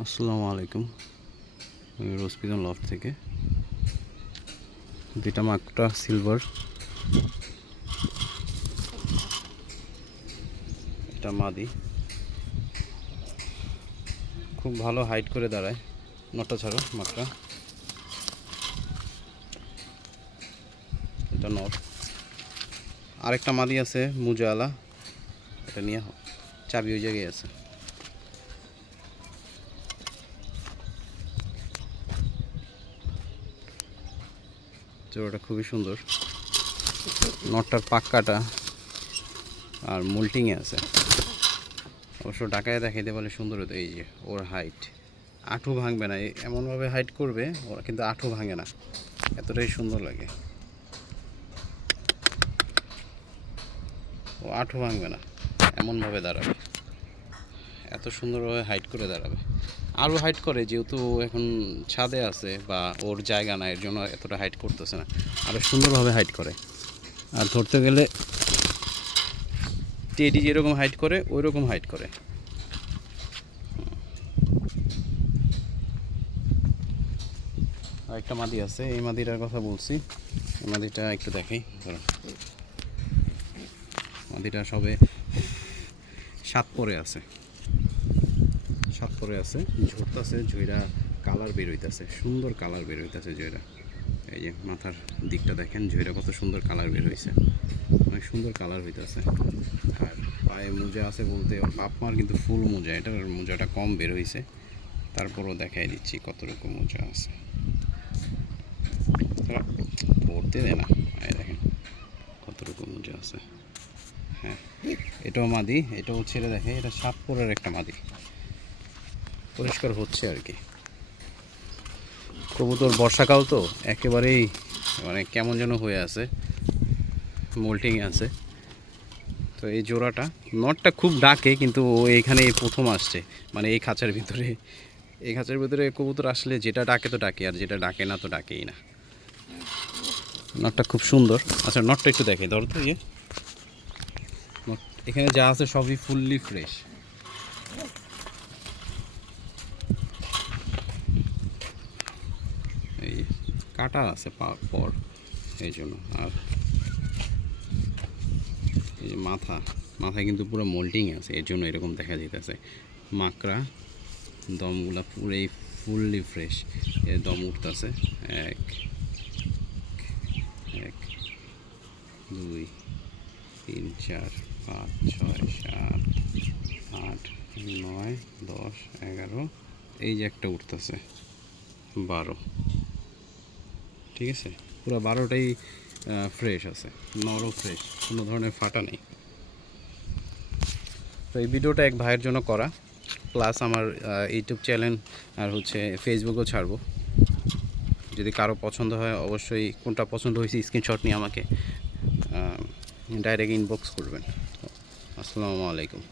আসসালামু আলাইকুম। আমি রোজপিজন লফট থেকে। দুইটা মাকটা সিলভার। এটা মাদি। খুব ভালো হাইট করে দাঁড়ায়। নটা ছাড়ো, মাকটা। এটা নট। আরেকটা মাদি আছে, মুজালা। এটা নিয়ে চাবি ওই জায়গায় আছে। জোড়াটা খুবই সুন্দর। নটটার পাক্কাটা আর মোল্টিংয়ে আছে। অবশ্য ডাকায় দেখাইতে পারলে সুন্দর হতো এই যে ওর হাইট আঁঠু ভাঙবে না এমনভাবে হাইট করবে, ওরা কিন্তু আঁঠু ভাঙে না। এতটাই সুন্দর লাগে। ও আঁঠু ভাঙবে না, এমনভাবে দাঁড়াবে। এত সুন্দরভাবে হাইট করে দাঁড়াবে। আরও হাইট করে, যেহেতু এখন ছাদে আছে বা ওর জায়গা না এর জন্য এতটা হাইট করতেছে না। আরও সুন্দরভাবে হাইট করে। আর ধরতে গেলে টেডি যেরকম হাইট করে ওই রকম হাইট করে। একটা মাদি আছে, এই মাদিটার কথা বলছি। এই মাদিটা একটু দেখাই মাদিটা সবে সাত পরে আছে। পরে আছে ঝরতাছে ঝইরা কালার বের হইতাছে, সুন্দর কালার বের হইতাছে ঝইরা। এই যে মাথার দিকটা দেখেন, ঝইরা কত সুন্দর কালার বের হইছে। অনেক সুন্দর কালার হইতাছে। আর পায়ে মোজা আছে বলতে বাপ মার কিন্তু ফুল মোজা, এটার মোজাটা কম বের হইছে। তারপরও দেখাই দিচ্ছি কত রকম মোজা আছে। পড়তে দে না। দেখেন, কত রকম মোজা আছে। হ্যাঁ এটাও মাদি, এটাও ছেড়ে দেখে, এটা সাত পরের একটা মাদি। পরিষ্কার হচ্ছে আর কি। কবুতর বর্ষাকাল তো, একেবারেই মানে কেমন যেন হয়ে আছে, মোল্টিং আছে। তো এই জোড়াটা, নটটা খুব ডাকে, কিন্তু ও এখানে প্রথম আসছে। মানে এই খাঁচার ভিতরে, এই খাঁচার ভিতরে কবুতর আসলে যেটা ডাকে তো ডাকে, আর যেটা ডাকে না তো ডাকেই না। নটটা খুব সুন্দর। আচ্ছা নটটা একটু দেখে, ধরো তো ইয়ে। এখানে যা আছে সবই ফুললি ফ্রেশ এই কাটা আছে পর, এই জন্য। আর এই যে মাথা, মাথায় কিন্তু পুরো মোল্টিং আছে, এর জন্য এরকম দেখা যেতেছে মাকড়া, দমগুলা পুরোই ফুললি ফ্রেশ এর দম উঠতেছে। এক এক, দুই, তিন, চার, পাঁচ, ছয়, সাত, আট, নয়, দশ, এগারো, এই যে একটা উঠতেছে, বারো। ঠিক আছে? পুরো বারোটাই ফ্রেশ আছে। নরও ফ্রেশ কোনো ধরনের ফাটা নেই। তো এই ভিডিওটা এক ভাইয়ের জন্য করা। প্লাস আমার ইউটিউব চ্যানেল আর হচ্ছে ফেসবুকও ছাড়বো। যদি কারও পছন্দ হয়, অবশ্যই কোনটা পছন্দ হয়েছে স্ক্রিনশট নিয়ে আমাকে ডাইরেক্ট ইনবক্স করবেন। আসসালামু আলাইকুম।